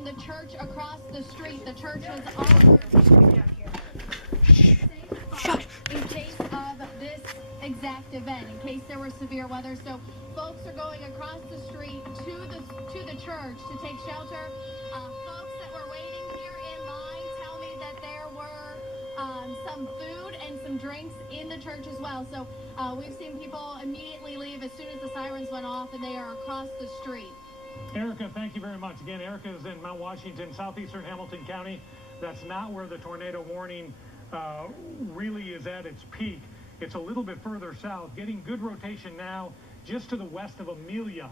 in the church across the street. The church has offered in case of this exact event, in case there was severe weather. So folks are going across the street to the church to take shelter. Folks that were waiting here in line tell me that there were some food and some drinks in the church as well. So we've seen people immediately leave as soon as the sirens went off, and they are across the street. Erica, thank you very much. Again, Erica is in Mount Washington, southeastern Hamilton County. That's not where the tornado warning really is at its peak. It's a little bit further south, getting good rotation now just to the west of Amelia.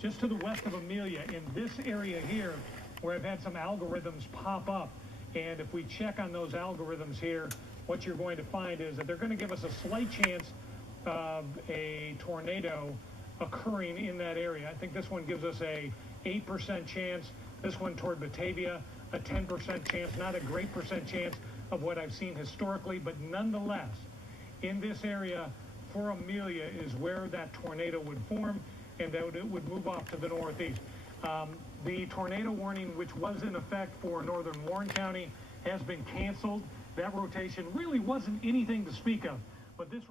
Just to the west of Amelia in this area here where I've had some algorithms pop up. And if we check on those algorithms here, what you're going to find is that they're going to give us a slight chance of a tornado occurring in that area. I think this one gives us a 8% chance. This one toward Batavia, a 10% chance. Not a great percent chance of what I've seen historically, but nonetheless, in this area for Amelia is where that tornado would form, and that it would move off to the northeast. The tornado warning, which was in effect for northern Warren County, has been canceled. That rotation really wasn't anything to speak of, but this